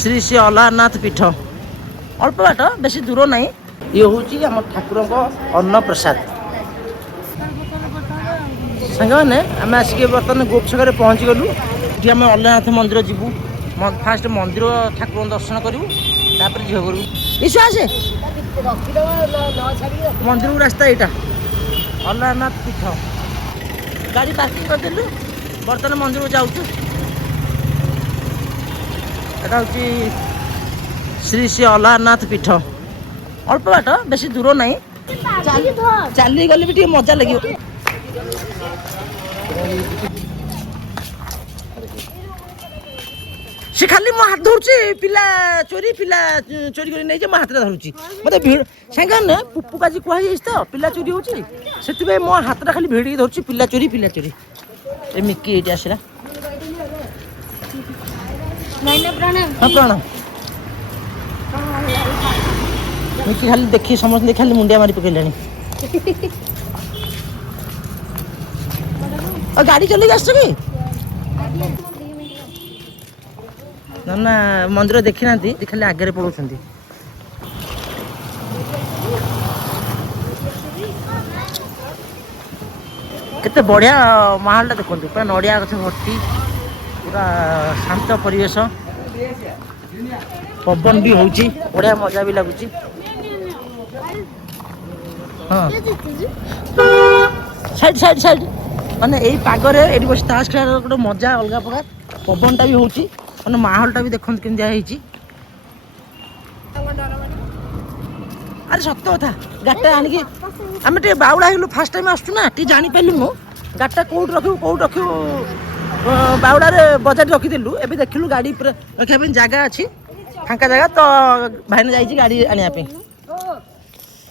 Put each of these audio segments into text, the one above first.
श्री श्री अलारनाथ पीठ अल्प बाट बेसी दूर ना ये हूँ आम ठाकुर अन्न प्रसाद सांग मैंने आम आसिक बर्तमान गोप छक पहुँची गलु ये आम अलारनाथ मंदिर जीवु फास्ट मंदिर ठाकुर दर्शन करूँ तापर झील करूँ ईशु आसे मंदिर को रास्ता यहाँ अलारनाथ पीठ गाड़ी पार्किंग करदेलु बर्तमान मंदिर को जाऊँ यहाँ हूँ श्री श्री अलारनाथ पीठ अल्प बाट बेसी दूर ना चली गले भी मजा लगे सी खाली मो हाथ धरुची पिला चोरी कर नहीं मो हाथ धरुची मत भीड़ सांग पुपू काजी कहुई तो पिला चोरी होची से मो हाथ खाली भिड़ी धरुची पिला चोरी ए मिक्की ये आसला हाँ प्रणाम मिक्की खाली देखी समस्त खाली मुंडिया मारी पकड़े गाड़ी चल आस कि ना मंदिर देखी ना खाली आगे पड़ो केते बढ़िया माहौल देखो पूरा नड़िया गछ भर्ती पूरा शांत परिवेश पवन भी होची बढ़िया मजा भी लगुच हाँ साइड साइड साइड माने यही पागरे ये बस ताश खेल गोटे मजा अलग प्रकार पवनटा भी होची माने माहौलटा भी देखते केमती है अरे सत्य कथा गाड़ीटा आणिकी आम टे बाउला हो फास्ट टाइम आसु ना टी जानी पाइलु मु गाड़ीटा कौट रखू बाउड़े बजार रखीदेलु एवं देखिलु गाड़ी रखा जगह अच्छी फांका जगह तो भाई ने जाइए गाड़ी आने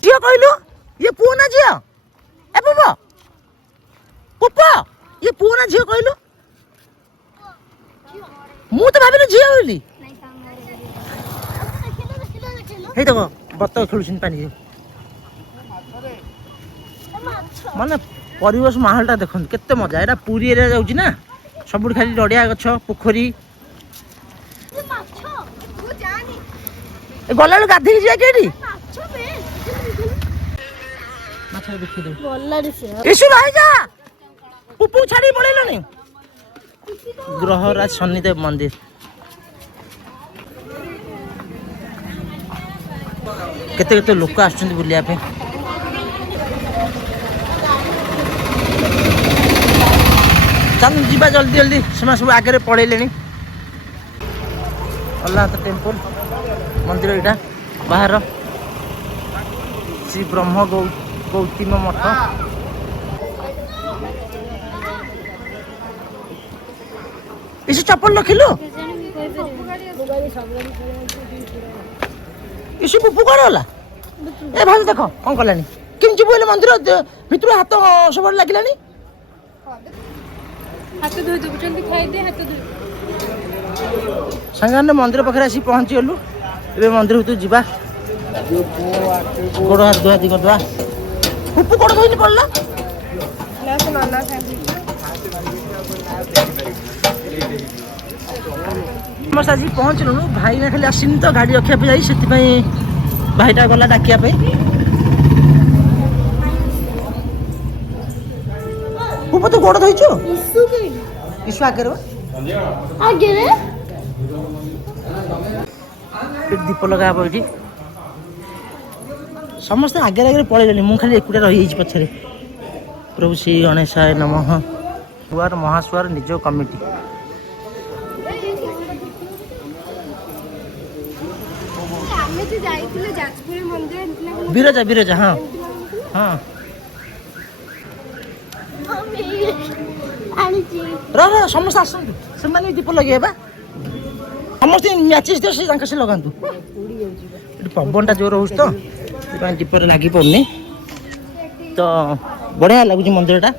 झील कहलु ये पुओ ना झील ए पुपा पुपा ये पुओ ना झील कहलु मु तो भाविली झील बोली हे देखो बतक खेलुछन पानी माने परिवेश माहौलटा देखो केते मजा एटा पूरी एरिया जाउची ना सब खाली नड़िया गछ पोखरी गला गाधे जा के पुपू छाड़ी पड़ेलनि ग्रहराज शनिदेव मंदिर केते केते लोक आछन बुलिया पे चल जीवा जल्दी जल्दी से सब आगे पड़ेले अल्लाह टेम्पल मंदिर यहाँ बाहर श्री ब्रह्म गौतम मठ इसे चप्पल रखिलु इसे पुपू कौन होला ए भाई देख कौन कलानी किन जीव मंदिर भितर हाथ सब लगे सांगे मंदिर पाखे आसी पहुँची गलु ए मंदिर भर जा गोड़ हाथ धुआ करदे पुपू कौन धोई पड़ा आज पहुँचलु भाई ना खाली आसनी तो गाड़ी रखा जाई से भाईटा गला डाकिया पुपू तो गोड़ धोईचु इशु आगे दीप लगा ये समस्त आगे आगे पलैले मुझे खाली एकुटिया रही पछे प्रभु श्री गणेशाय नमः सुआर महासुआर निज कमिटी बिरजा बिरजा हाँ हाँ समस्त आसतु से दीप लगे समस्त मैचेस दियो से लगातु पवनटा जोर हो तो दीप लगी पड़नी तो बढ़िया लगुच मंदिरटा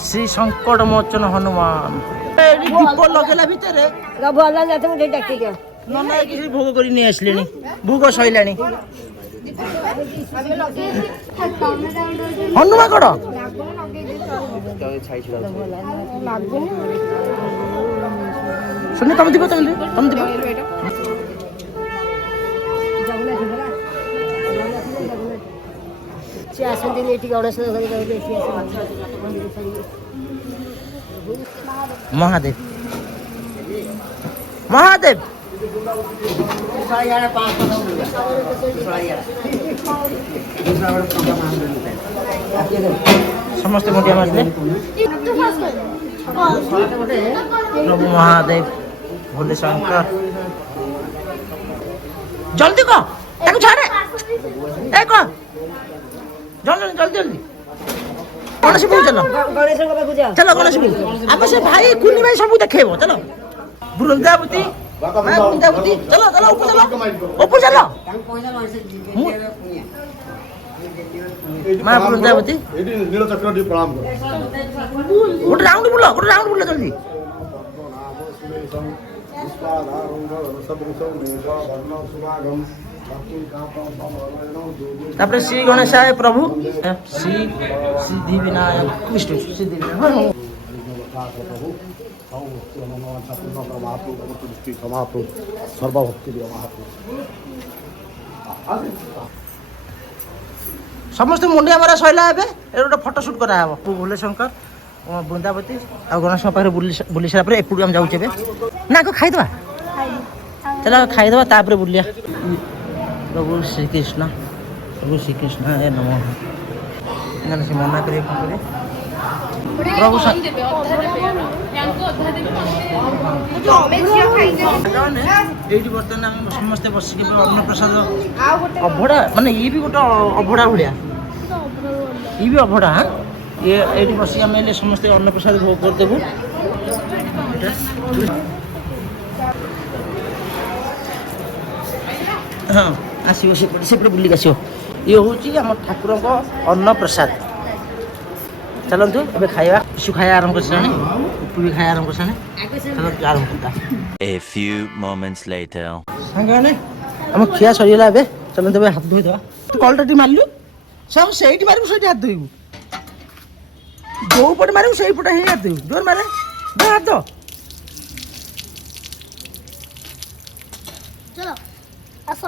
श्री संकट मोचन हनुमान दीप लगेला भितर नना किसी भोग कर नहीं आसले भोग सैला हनुमान कड़ ଶୁଣି ତମେ ଯିବ ତମେ ଯିବ ସେ ଆସନ୍ତିନି ଏଠି ଗଣେଶ ମହାଦେବ ମହାଦେବ ସମସ୍ତେ ମୁଣ୍ଡିଆ ମାରିଲେ ପ୍ରଭୁ ମହାଦେବ ଭୋଲେ ଶଙ୍କର ଜଲ୍ଦି କହ ତାକୁ ଛାଡେ ଏ କହ ଜଲ୍ଦି ଜଲ୍ଦି ଜଲ୍ଦି ଗଣେଶ ବୋଉ ଚାଲ ଚାଲ ଗଣେଶ ବୋଉ ଆଗ ସେ ଭାଇ କୁନି ଭାଇ ସବୁ ଦେଖେଇବ ଚାଲ ବୃନ୍ଦାବତୀ ମା ବୃନ୍ଦାବତୀ ଚାଲ ଚାଲ ଉପର ଚାଲ ମା ବୃନ୍ଦାବତୀ ଗୋଟେ ରାଉଣ୍ଡ ବୁଲ ଜଲ୍ଦି ତାପରେ ଶ୍ରୀ ଗଣେଶାୟ ପ୍ରଭୁ ଶ୍ରୀ ସିଦ୍ଧି ବିନାୟକ ବିଷ୍ଣୁ ସିଦ୍ଧି ବିନାୟକ ସମସ୍ତେ ମୁଣ୍ଡିଆ ମରା ସଇଲା ଏବେ ଏ ଗୋଟେ ଫଟୋ ସୁଟ୍ କରାହେବ ଭୋଲେ ଶଙ୍କର ବୃନ୍ଦାବତୀ ଆଉ ଗଣେଶଙ୍କ ପାଖରେ ବୁଲି ସାରିଲା ପରେ ଏପଟକୁ ଆମେ ଯାଉଛୁ ଏବେ ନା ଆଗ ଖାଇଦେବା ଚାଲ ଖାଇଦେବା ତାପରେ ବୁଲିବା ପ୍ରଭୁ ଶ୍ରୀକୃଷ୍ଣ ଏ ନମ ସେ ମନା କରିବେ କ'ଣ କରିବେ ପ୍ରଭୁ ଏଇଠି ବର୍ତ୍ତମାନ ଆମେ ସମସ୍ତେ ବସିକି ଅନ୍ନପ୍ରସାଦ ଅଭଡ଼ା ମାନେ ଇଏ ବି ଗୋଟେ ଅଭଡ଼ା ଭଳିଆ ଇଏ ବି ଅଭଡ଼ା ଇଏ ଏଇଠି ବସିକି ଆମେ ହେଲେ ସମସ୍ତେ ଅନ୍ନପ୍ରସାଦ ଭୋଗ କରିଦେବୁ ହଁ ଆସିବ ସେପଟେ ବୁଲିକି ଆସିବ ଇଏ ହେଉଛି ଆମ ଠାକୁରଙ୍କ ଅନ୍ନପ୍ରସାଦ ଚାଲନ୍ତୁ ଏବେ ଖାଇବା ଶିଶୁ ଖାଇବା ଆରମ୍ଭ କରିସାଣି ଉପୁ ବି ଖାଇବା ଆରମ୍ଭ କରିସାଣି ଚାଲନ୍ତୁ ଆରମ୍ଭ କରିବା A few moments later. ସାଙ୍ଗମାନେ ଆମ ଖିଆ ସରିଗଲା ଏବେ ଚାଲନ୍ତୁ ଏବେ ହାତ ଧୋଇଦେବା ତୁ କଲଟା ଟିକେ ମାରିଲୁ ସବୁ ସେଇଠି ମାରିବୁ ସେଇଠି ହାତ ଧୋଇବୁ ଯୋଉ ପଟେ ମାରିବୁ ସେଇ ପଟେ ହିଁ ହାତ ଧୋଇବୁ ଜୋର ମାରେ ହାତ ଆସ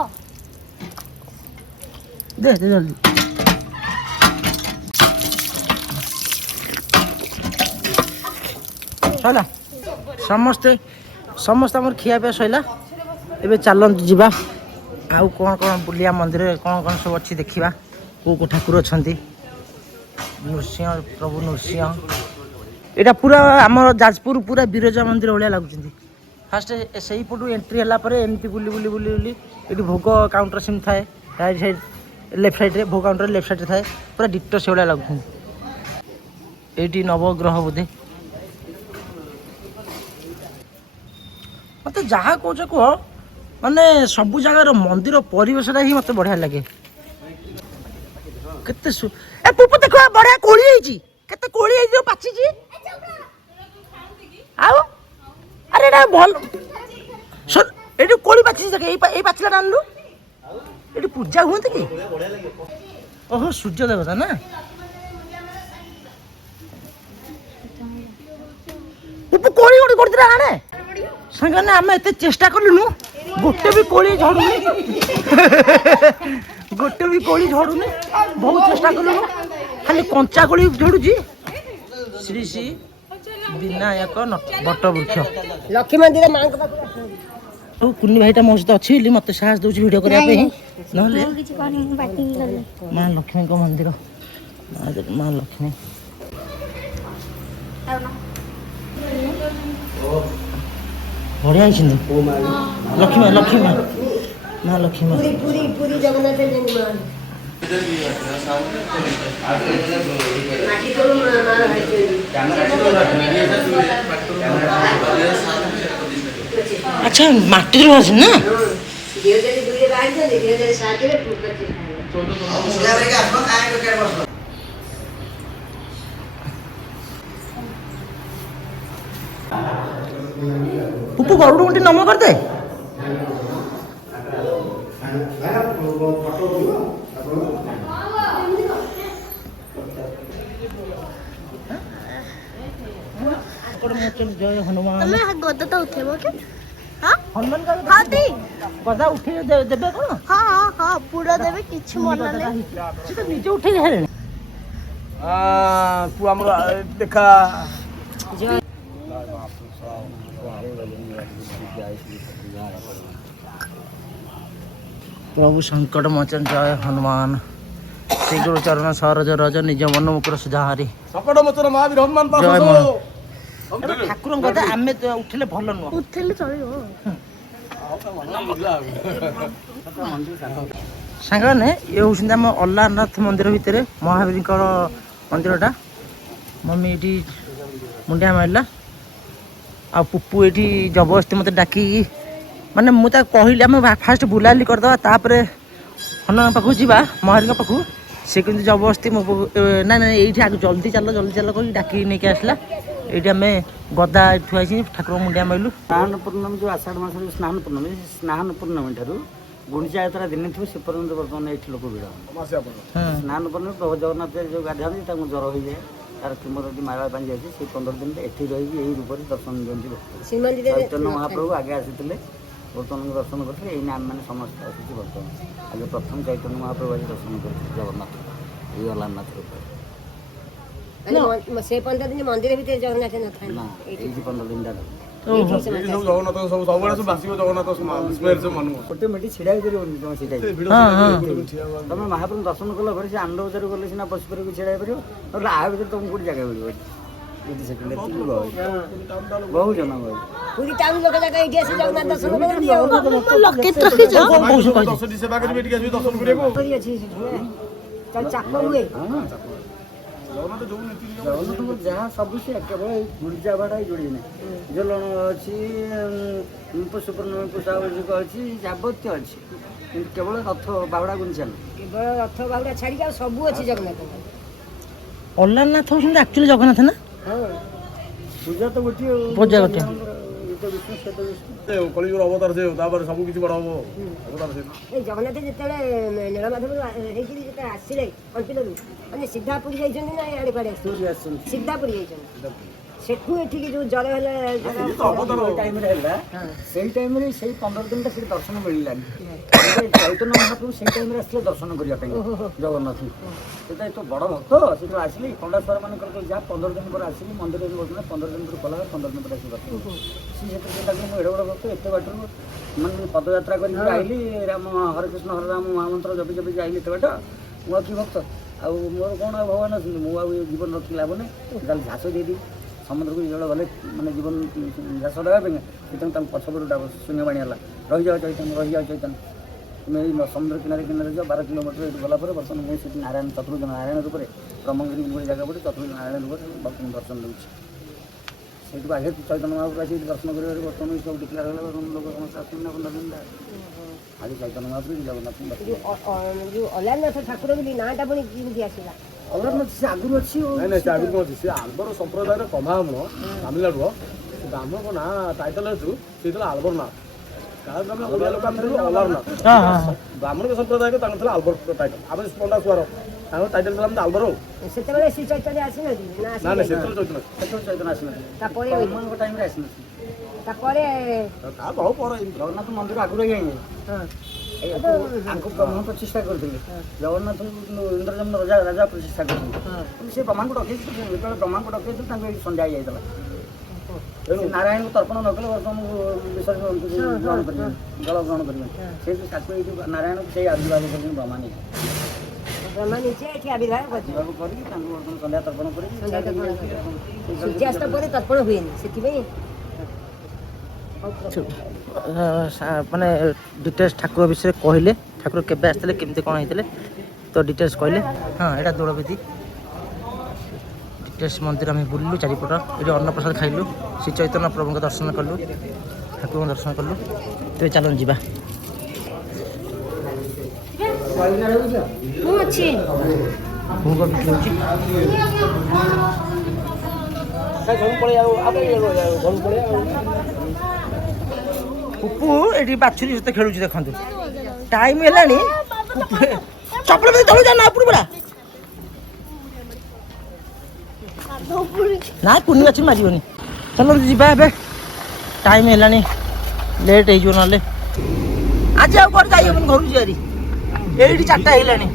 ଦେ ଜଲ୍ଦି ସଇଲା ସମସ୍ତେ ଆମର ଖିଆ ପିଆ ସଇଲା ଏବେ ଚାଲନ୍ତୁ ଯିବା ଆଉ କ'ଣ ବୁଲିବା ମନ୍ଦିରରେ କ'ଣ ସବୁ ଅଛି ଦେଖିବା କେଉଁ ଠାକୁର ଅଛନ୍ତି ନୃସିଂହ ପ୍ରଭୁ ନୃସିଂହ ଏଇଟା ପୁରା ଆମର ଯାଜପୁର ପୁରା ବିରଜା ମନ୍ଦିର ଭଳିଆ ଲାଗୁଛନ୍ତି ଫାଷ୍ଟ ସେଇପଟୁ ଏଣ୍ଟ୍ରି ହେଲା ପରେ ଏମିତି ବୁଲି ଏଠି ଭୋଗ କାଉଣ୍ଟର ସେମିତି ଥାଏ ରାଇଟ୍ ସାଇଡ୍ ଲେଫ୍ଟ ସାଇଡ଼୍ରେ ଭୋଗ କାଉଣ୍ଟର ଲେଫ୍ଟ ସାଇଡ଼୍ରେ ଥାଏ ପୁରା ଡିଟୋ ସେଭଳିଆ ଲାଗୁଛନ୍ତି ଏଇଠି ନବଗ୍ରହ ବୋଧେ ମୋତେ ଯାହା କହୁଛ କୁହ ମାନେ ସବୁ ଜାଗାର ମନ୍ଦିର ପରିବେଶଟା ହିଁ ମୋତେ ବଢ଼ିଆ ଲାଗେ କେତେ ଏ ପୁପୁ ଦେଖ ବଢ଼ିଆ କୋଳି ହେଇଛି କେତେ କୋଳି ହେଇଛି ପାଚିଛି ଆଉ ଆରେ ଏଇଟା ଭଲ ଏଇଠି କୋଳି ପାଚିଛି ଦେଖେ ଏଇ ପାଚିଲାଟା ଆଣିଲୁ ଏଠି ପୂଜା ହୁଅନ୍ତି କି ଓହୋ ସୂର୍ଯ୍ୟ ଦେବତା ନା କୋଳି ଗୋଟେ କରିଥିଲା ଆଣେ ସାଙ୍ଗମାନେ ଆମେ ଏତେ ଚେଷ୍ଟା କଲୁନୁ ଗୋଟେ ବି କୋଳି ଝଡୁନି ବହୁତ ଚେଷ୍ଟା କଲୁନୁ ଖାଲି କଞ୍ଚା କୋଳି ଝଡୁଛି ଶ୍ରୀ ଶ୍ରୀ ବିନାୟକ ବଟ ବୃକ୍ଷ ଲକ୍ଷ୍ମୀ ମନ୍ଦିର ମାଙ୍କ ପାଖକୁ ଆଉ କୁନି ଭାଇଟା ମୋ ସହିତ ଅଛି ବୋଲି ମୋତେ ସାହସ ଦେଉଛି ଭିଡ଼ିଓ କରିବା ପାଇଁ ନହେଲେ ମା ଲକ୍ଷ୍ମୀଙ୍କ ମନ୍ଦିର ମା ଲକ୍ଷ୍ମୀ ବଢ଼ିଆ ହେଇଛନ୍ତି ଲକ୍ଷ୍ମୀ ମା ମା ଲକ୍ଷ୍ମୀ ମା ପୁରୀ ଜଗନ୍ନାଥ ଆଚ୍ଛା ମାଟିରୁ ଅଛି ନା ପୁପୁ ଗରୁଡ଼ ଗୋଟେ ନମ କରିଦେ ମୋଚନ ଜୟ ହନୁମାନ। ତମେ ଗଦା ତ ଉଠେଇବ କି? ହଁ ହନୁମାନ ହାତୀ ଗଦା ଉଠେଇ ଦେବେ କଣ? ହଁ ହଁ ହଁ ପୁରା ଦେବେ କିଛି ମନା ନାହିଁ। ସେ ତ ନିଜେ ଉଠେଇ ସାରିଲେଣି। ତୁ ଆମର ଦେଖା ପ୍ରଭୁ ସଙ୍କଟ ମୋଚନ ଜୟ ହନୁମାନ। ଶ୍ରୀ ଗୁରୁ ଚରଣ ସରୋଜ ରଜ ନିଜ ମନ ମୁକୁର ସୁଧାହାରି। ସଙ୍କଟ ମୋଚନ ମହାବୀର ହନୁମାନ ଜୟ ମା। ଠାକୁରଙ୍କ କଥା ଆମେ ଉଠିଲେ ଭଲ ନୁହଁ। ଉଠେଇଲେ ଚଳିବ। ସାଙ୍ଗମାନେ ଇଏ ହେଉଛନ୍ତି ଆମ ଅଲାରନାଥ ମନ୍ଦିର ଭିତରେ ମହାବୀରଙ୍କର ମନ୍ଦିରଟା। ମମି ଏଇଠି ମୁଣ୍ଡିଆ ମାରିଲା ଆଉ ପୁପୁ ଏଇଠି ଜବରଦସ୍ତି ମୋତେ ଡାକିକି ମାନେ ମୁଁ ତାକୁ କହିଲି ଆମେ ଫାଷ୍ଟ ବୁଲାବୁଲି କରିଦେବା ତାପରେ ହନୁମାନ ପାଖକୁ ଯିବା ମହାବୀରଙ୍କ ପାଖକୁ। ସେ କିନ୍ତୁ ଜବରଦସ୍ତି ମୋ ନାଇଁ ନାଇଁ ଏଇଠି ଆଗ ଜଲ୍ଦି ଚାଲ କହିକି ଡାକିକି ନେଇକି ଆସିଲା। ଏଇଠି ଆମେ ଗଦା ଥୁଆ ହେଇଛି ଠାକୁରଙ୍କୁ ମୁଣ୍ଡିଆ ମାରିଲୁ। ସ୍ନାନ ପୂର୍ଣ୍ଣମୀ ଯେଉଁ ଆଷାଢ଼ ମାସରେ ସ୍ନାନ ପୂର୍ଣ୍ଣମୀ ସ୍ନାନ ପୂର୍ଣ୍ଣମୀ ଠାରୁ ଗୁଣ୍ଡିଚା ଯାତ୍ରା ଦିନେ ଥିବ ସେ ପର୍ଯ୍ୟନ୍ତ ବର୍ତ୍ତମାନ ଏଇଠି ଲୋକ ଭିଡ଼। ସ୍ନାନ ପୂର୍ଣ୍ଣମୀ ପ୍ରଭୁ ଜଗନ୍ନାଥ ଯେଉଁ ଗାଧାନ୍ତି ତାଙ୍କୁ ଜ୍ୱର ହୋଇଯାଏ। ତାର କିମ୍ବଦନ୍ତୀ ମାଳା ପାଞ୍ଜି ଅଛି। ସେଇ 15 ଦିନରେ ଏଠି ରହିକି ଏହି ରୂପରେ ଦର୍ଶନ ଦିଅନ୍ତି। ଚୈତନ୍ୟ ମହାପ୍ରଭୁ ଆଗେ ଆସିଥିଲେ ବର୍ତ୍ତମାନକୁ ଦର୍ଶନ କରିଥିଲେ। ଏଇନା ଆମେମାନେ ସମସ୍ତେ ଆସୁଛୁ ବର୍ତ୍ତମାନ। ଆଗେ ପ୍ରଥମ ଚୈତନ୍ୟ ମହାପ୍ରଭୁ ଆଜି ଦର୍ଶନ କରିଥିଲେ ଜଗନ୍ନାଥ ଏଇ ଅଲାରନାଥ ରୂପରେ। ସେ 15 ଦିନ ମନ୍ଦିର ଭିତରେ ଜଗନ୍ନାଥ ନଥାଏ ନା ଏଇଠି 15 ଦିନଟା ଜଗନ୍ନାଥ ସବୁବେଳେ ବାସିବ ଜଗନ୍ନାଥ ଗୋଟେ ମିଟି ଛିଡ଼ା ହେଇପାରିବନି ତମେ ସେଇଟା ତମେ ମହାପ୍ରଭୁ ଦର୍ଶନ କଲା ପରେ ସେ ଆଣ୍ଡ ବଜାରକୁ ଗଲେ ସିନା ପଶି ପାରିବ ଛିଡ଼ା ହେଇପାରିବ ନହେଲେ ଆ ଭିତରେ ତମକୁ କୋଉଠି ଜାଗା ମିଳିବ। ବହୁ ଜନ ପୁରୀ ଟାଉନ ଲୋକ ଯାକ ଏଇଠି ଆସି ଜଗନ୍ନାଥ ଦର୍ଶନ କରନ୍ତି ଆଉ। ଲକେଟ ରଖିଛ ପୁରୀ ଅଛି ସେଠି ଚାପ ହୁଏ। ଜଗନ୍ନାଥଙ୍କର ଯାହା ସବୁ ସେ କେବଳ ଏଇ ଗୁଣ୍ଡିଚା ବାଡ଼ା ଯୋଡ଼ି ନାହିଁ। ଝୋଲଣ ଅଛି ପୁଷ୍ପୂର୍ଣ୍ଣମୀ ପୁଷ୍ପାବଳିକ ଅଛି ଯାବତୀୟ ଅଛି କିନ୍ତୁ କେବଳ ରଥ ବାହୁଡ଼ା ଗୁଣ୍ଡିଚା ନାହିଁ। କେବଳ ରଥ ବାହୁଡ଼ା ଛାଡ଼ିକି ଆଉ ସବୁ ଅଛି ଜଗନ୍ନାଥ। ଅଲାରନାଥ ହେଉଛନ୍ତି ଆକ୍ଚୁଆଲି ଜଗନ୍ନାଥ ନା? ପୂଜା ତ ଗୋଟିଏ ପୂଜା ଗୋଟିଏ। କଳିଯୁଗର ଅବତାର ସେ ତାପରେ ସବୁ କିଛି ବଡ଼ ହବ ଅବତାର ସେ। ଏଇ ଜଗନ୍ନାଥ ଯେତେବେଳେ ନୀଳମାଧବରୁ ହେଇକିରି ଯେତେବେଳେ ଆସିଲେ କଣ୍ଟିଲରୁ ମାନେ ସିଧା ପୁରୀ ଯାଇଛନ୍ତି ନା ଇଆଡ଼େ କୁଆଡ଼େ ଆସିଛନ୍ତି? ସିଧା ପୁରୀ ଯାଇଛନ୍ତି। ସେଠୁ ଏଠିକି ଯୋଉ ଜ୍ୱର ହେଲା ଟାଇମରେ ହେଲା ସେଇ ଟାଇମରେ ସେଇ 15 ଦିନଟା ସେଠି ଦର୍ଶନ ମିଳିଲାନି। ଚୈତନ୍ୟ ମହାପ୍ରଭୁ ସେଇ ଟାଇମରେ ଆସିଥିଲେ ଦର୍ଶନ କରିବା ପାଇଁ ଜଗନ୍ନାଥ। ସେଟା ଏତ ବଡ଼ ଭକ୍ତ ସେଠୁ ଆସିଲି ଖଣ୍ଡାସ୍ୱର ମାନଙ୍କର ତ ଯାହା 15 ଦିନ ପରେ ଆସିଲି ମନ୍ଦିରରେ ବସିଲା 15 ଦିନ ପରେ କଲା 15 ଦିନ ପରେ ଆସିଲି ଦର୍ଶନ ସିଏ ସେଥିରେ ଲାଗିଲେ ମୁଁ ଏଡ଼େ ବଡ଼ ଭକ୍ତ ଏତେ ବାଟରୁ ମାନେ ପଦଯାତ୍ରା କରିକି ଆଇଲି ରାମ ହରେ କୃଷ୍ଣ ହରେ ରାମ ମହାମନ୍ତ୍ର ଜପି ଜପିକି ଆଇଲି ଏତେ ବାଟ ମୁଁ ଆଉ କି ଭକ୍ତ ଆଉ ମୋର କ'ଣ ଆଉ ଭଗବାନ ଅଛନ୍ତି ମୁଁ ଆଉ ଜୀବନ ରଖି ଲାଭ ନାହିଁ ତାହେଲେ ଘାସ ଦେଇଦେବି ସମୁଦ୍ରକୁ ଯେତେବେଳେ ଗଲେ ମାନେ ଜୀବନ ଘାସ ଦେବା ପାଇଁ ସେଥିପାଇଁ ତାଙ୍କୁ ପଛପଟୁ ଶୂନ୍ୟବାଣୀ ହେଲା ରହିଯାଅ ଚୈତନ୍ୟ ତୁମେ ଏଇ ସମୁଦ୍ର କିନାରେ ଯାଅ 12 କିଲୋମିଟର ଏଇଠୁ ଗଲା ପରେ ବର୍ତ୍ତମାନ ମୁଁ ସେଠି ନାରାୟଣ ଚତୁର୍ଭୁଜ ନାରାୟଣ ରୂପରେ ବ୍ରହ୍ମଗିରି ଗୋଟେ ଜାଗା ପଟେ ଚତୁର୍ଭୁଜ ନାରାୟଣ ରୂପରେ ବର୍ତ୍ତମାନ ଦର୍ଶନ ଦେଉଛି। ସେଇଠୁ ଆଗେ ଚୈତନ୍ୟ ମହାପ୍ରଭୁ ଆସି ଦର୍ଶନ କରିବାରେ ବର୍ତ୍ତମାନ ସବୁ ଡିକ୍ଲେୟାର ହେଲା ଲୋକ ସମସ୍ତେ ଆସୁଛନ୍ତି ନା 15 ଦିନ ଆଜି ଚୈତନ୍ୟ ମହାପ୍ରଭୁ ଜଗନ୍ନାଥ ଯୋଉ ଅଲାରନାଥ ଠାକୁର ବୋଲି ନାଁଟା ପୁଣି କେମିତି ଆସିଲା? ଅଲାରନାଥ ସେ ଆଗରୁ ଅଛି ନାଇଁ ସେ ଆଗରୁ କ'ଣ ଅଛି ସେ ଆଲବର ସମ୍ପ୍ରଦାୟର କମାମଣ ତାମିଲନାଡୁର ବ୍ରାହ୍ମଣଙ୍କ ନାଁ ଟାଇଟଲ ହେତୁ ସେ ଥିଲା ଆଲବର ନାଥ। କାରଣ ଆମେ ଓଡ଼ିଆ ଲୋକ ଆମେ ଅଲାରନାଥ ବ୍ରାହ୍ମଣ ସମ୍ପ୍ରଦାୟ ତାଙ୍କ ଥିଲା ଆଲବର ଟାଇଟଲ ଆମେ ପଣ୍ଡା ସୁଆର ତାଙ୍କ ଟାଇଟଲ ଥିଲା ଆମେ ଆଲବର। ସେତେବେଳେ ଶ୍ରୀ ଚୈତନ୍ୟ ଆସିନନ୍ତି ନା? ନା ସେତେବେଳେ ଚୈତନ୍ୟ ଆସିନଥିଲା ତାପରେ ବ୍ରାହ୍ମଣଙ୍କ ଟାଇମରେ ଆସିନଥିଲା ତାପରେ ତା ବହୁ ପରେ ଜଗନ୍ନାଥ ମନ୍ଦିର ଆଗରୁ ହେଇନି ଆଙ୍କୁ ବ୍ରହ୍ମ ପ୍ରତିଷ୍ଠା କରିଥିଲେ ଜଗନ୍ନାଥ ଇନ୍ଦ୍ରଜମ୍ନ ରାଜା ପ୍ରତିଷ୍ଠା କରିଥିଲେ କିନ୍ତୁ ସେ ବ୍ରହ୍ମାଙ୍କୁ ଡକେଇଥିଲେ ଯେତେବେଳେ ବ୍ରହ୍ମାଙ୍କୁ ଡକେଇଥିଲେ ତାଙ୍କୁ ଏଇଠି ସନ୍ଧ୍ୟା ହେଇଯାଇଥିଲା। ନାରାୟଣଙ୍କୁ ତର୍ପଣ ନ କଲେ ବର୍ତ୍ତମାନ ବିସର୍ଜନ ଗ୍ରହଣ କରିବେନି ଜଳ ଗ୍ରହଣ କରିବେନି ସେଇଠୁ ତାକୁ ଏଇଠି ନାରାୟଣକୁ ସେଇ ଆବିର୍ଭାବ କରିଛନ୍ତି ବ୍ରହ୍ମା ନେଇକି ନିଜେ ଏଠି ଆବିର୍ଭାବ କରିଛି କରିକି ତାଙ୍କୁ ବର୍ତ୍ତମାନ ସନ୍ଧ୍ୟା ତର୍ପଣ କରିକି ସୂର୍ଯ୍ୟାସ୍ତ ପରେ ତର୍ପଣ ହୁଏନି ସେଥିପାଇଁ ମାନେ ଡିଟେଲ୍ସ ଠାକୁର ବିଷୟରେ କହିଲେ ଠାକୁର କେବେ ଆସିଥିଲେ କେମିତି କ'ଣ ହେଇଥିଲେ ତ ଡିଟେଲ୍ସ କହିଲେ। ହଁ ଏଇଟା ଦୋଳବେଦୀ ଡିଟେଲ୍ସ ମନ୍ଦିର ଆମେ ବୁଲିଲୁ ଚାରିପଟ ଏଠି ଅନ୍ନପ୍ରସାଦ ଖାଇଲୁ ଶ୍ରୀ ଚୈତନ୍ୟ ପ୍ରଭୁଙ୍କ ଦର୍ଶନ କଲୁ ଠାକୁରଙ୍କ ଦର୍ଶନ କଲୁ। ତେବେ ଚାଲନ୍ତୁ ଯିବା। ମୁଁ ଅଛି ଭୋଗ ବିକ୍ରି ହେଉଛି। ପୁପୁ ଏଠି ବାଛୁରୀ ସହିତ ଖେଳୁଛି ଦେଖନ୍ତୁ ଟାଇମ୍ ହେଲାଣି। ଚପଲ ବି ତଳୁ ଯାନା ଉପରୁ ପୁରା ନା କୁନି ଅଛି ମାରିବନି। ଚାଲନ୍ତୁ ଯିବା ଏବେ ଟାଇମ୍ ହେଲାଣି ଲେଟ୍ ହେଇଯିବ ନହେଲେ ଆଜି ଆଉ କୁଆଡ଼େ ଯାଇ ହେବନି ଘରକୁ ଯିବାରି ଏଇଠି 4ଟା ହେଇଗଲାଣି